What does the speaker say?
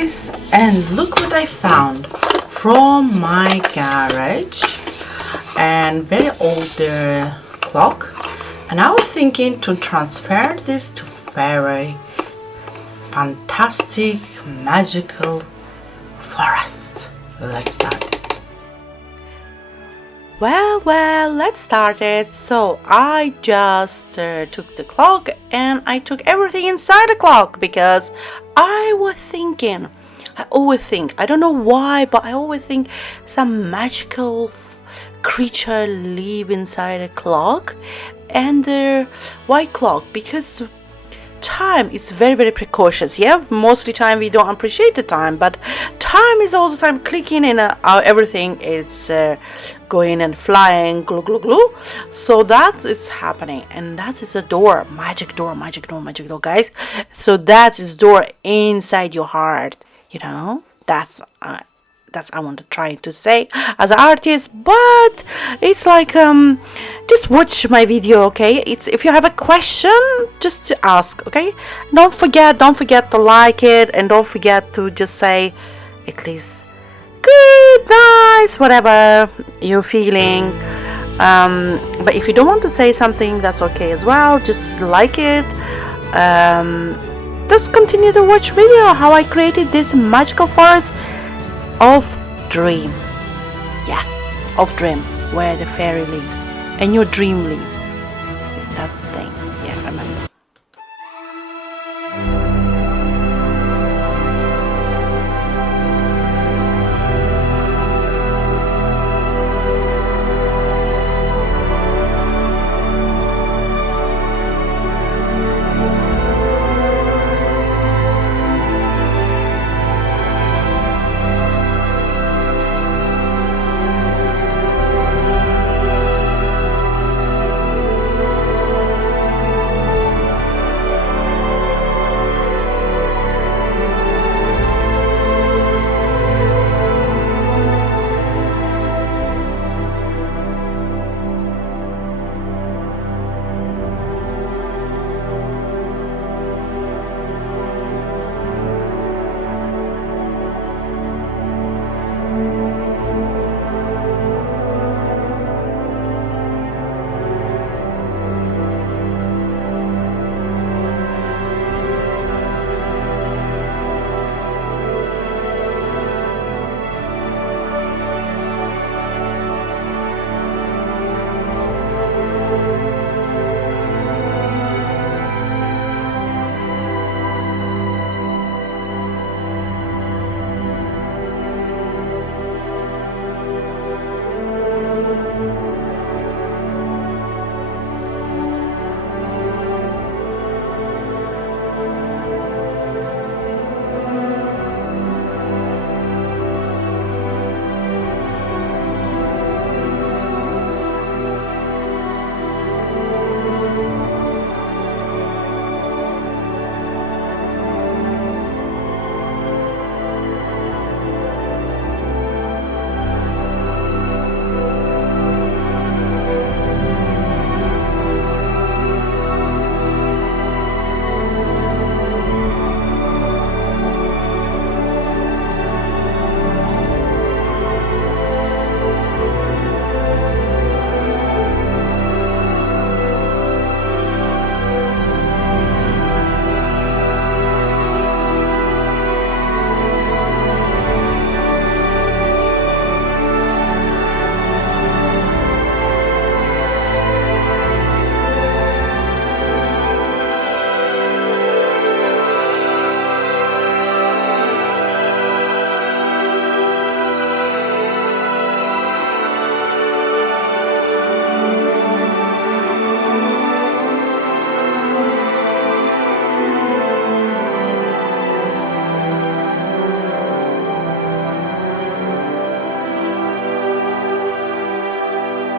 guys, and look what I found from my garage, and very old clock, and I was thinking to transfer this to very fantastic magical forest. Let's start. Well, let's start it. So I just took the clock and I took everything inside the clock because I always think, I don't know why, but I always think some magical creature live inside a clock. And why clock? Because time is very, very precocious. Yeah, mostly time we don't appreciate the time, but time is all the time clicking and everything it's going and flying, glue glue glue. So that is happening, and that is a door, magic door, guys. So that is door inside your heart, you know. That's I want to try to say as an artist, but it's like just watch my video, okay? It's if you have a question, just to ask, okay? Don't forget to like it, and don't forget to just say at least good, nice, whatever you're feeling. But if you don't want to say something, that's okay as well. Just like it. Just continue to watch video how I created this magical forest of dream. Yes, of dream, where the fairy lives and your dream lives. That's the thing. Yeah, remember.